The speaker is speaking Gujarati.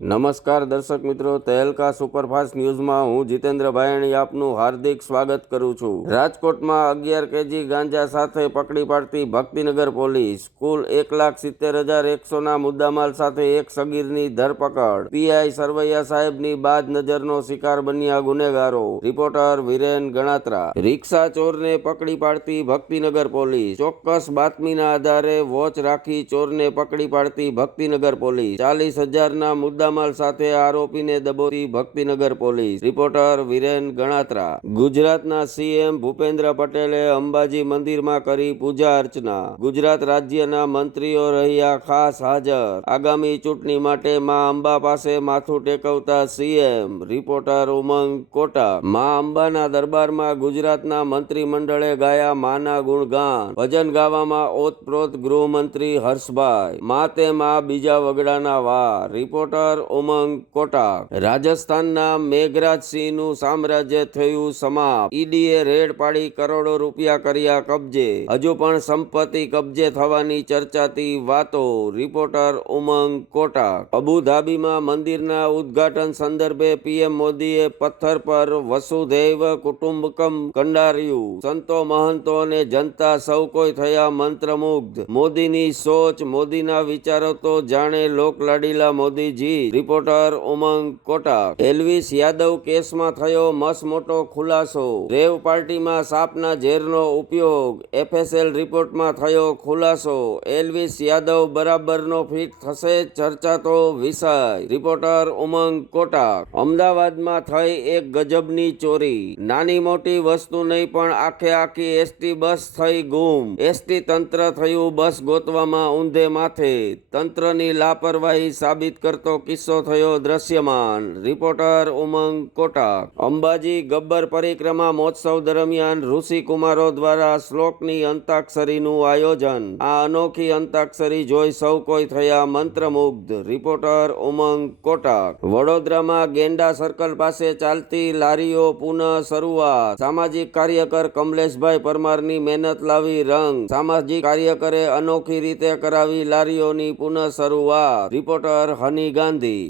નમસ્કાર દર્શક મિત્રો, તહેલકા સુપરફાસ્ટ ન્યૂઝમાં હું જીતેન્દ્ર ભાયણી આપનું હાર્દિક સ્વાગત કરું છું। રાજકોટમાં 11 કેજી ગાંજા સાથે પકડી પાડતી ભક્તિનગર પોલીસ। કુલ 1,70,100ના મુદ્દામાલ સાથે એક સગીરની ધરપકડ। પીઆઈ સરવૈયા સાહેબની બાદ નજરનો શિકાર બન્યા ગુનેગારો। રિપોર્ટર વિરેન ગણાત્રા। રિક્ષા ચોરને પકડી પાડતી ભક્તિનગર પોલીસ। ચોક્કસ બાતમીના આધારે વોચ રાખી ચોરને પકડી પાડતી ભક્તિનગર પોલીસ। 40,000ના મુદ્દામાલ સાથે આરોપીને દબોચી ભક્તિનગર પોલીસ। રિપોર્ટર વિરેન ગણાત્રા। ગુજરાતના સીએમ ભૂપેન્દ્ર પટેલે અંબાજી મંદિરમાં કરી પૂજા અર્ચના। ગુજરાત રાજ્યના મંત્રીઓ રહ્યા ખાસ હાજર। આગામી ચૂંટણી માટે માં અંબા પાસે માથું ટેકવતા સીએમ। રિપોર્ટર ઉમંગ કોટા। માં અંબાના દરબારમાં ગુજરાતના મંત્રીમંડળે ગાયા માના ગુણગાન। ભજન ગાવામાં ઓતપ્રોત ગૃહમંત્રી હર્ષભાઈ। માં તે માં બીજા વગડાના વાર। રિપોર્ટર ઉમંગ કોટા। રાજસ્થાનના મેઘરાજસિંહનું સામ્રાજ્ય થયું સમાપ્ત। ઈડીએ રેડ પાડી કરોડો રૂપિયા કર્યા કબજે। હજુ પણ સંપત્તિ કબજે થવાની ચર્ચાતી વાતો। રિપોર્ટર ઉમંગ કોટા। અબુધાબીમાં મંદિરના ઉદ્ઘાટન સંદર્ભે પીએમ મોદીએ પથ્થર પર વસુધૈવ કુટુંબકમ કંડાર્યું। સંતો મહંતો અને જનતા સૌ કોઈ થયા મંત્રમુગ્ધ। મોદીની સોચ, મોદીના વિચારો તો જાણે લોકલાડીલા મોદીજી। રિપોર્ટર ઉમંગ કોટા। એલ્વિસ યાદવ કેસમાં થયો મસમોટો ખુલાસો। રેવ પાર્ટીમાં સાપના ઝેરનો ઉપયોગ। એફએસએલ રિપોર્ટમાં થયો ખુલાસો। એલ્વિસ યાદવ બરાબરનો ફિટ થશે ચર્ચાતો વિષય। રિપોર્ટર ઉમંગ કોટા। અમદાવાદમાં થઈ એક ગજબની ચોરી। નાની મોટી વસ્તુ નહીં પણ આખી એસટી બસ થઈ ગુમ। એસટી તંત્ર થયું બસ ગોતવામાં ઊંધે માથે। તંત્રની લાપરવાહી સાબિત કરતો કિસ્સો થયો દ્રશ્યમાન। રિપોર્ટર ઉમંગ કોટા। અંબાજી ગબ્બર પરિક્રમા મહોત્સવ દરમિયાન ઋષિકુમારો દ્વારા શ્લોકની અંતાક્ષરીનું આયોજન। આ અનોખી અંતાક્ષરી જોઈ સૌ કોઈ થયા મંત્રમુગ્ધ। રિપોર્ટર ઉમંગ કોટા। વડોદરામાં ગેંડા સર્કલ પાસે ચાલતી લારીઓ પુનઃ શરૂઆત। સામાજિક કાર્યકર કમલેશભાઈ પરમારની મહેનત લાવી રંગ। સામાજિક કાર્યકરે અનોખી રીતે કરાવી લારીઓની પુનઃ શરૂઆત। રિપોર્ટર હની ગાંધી।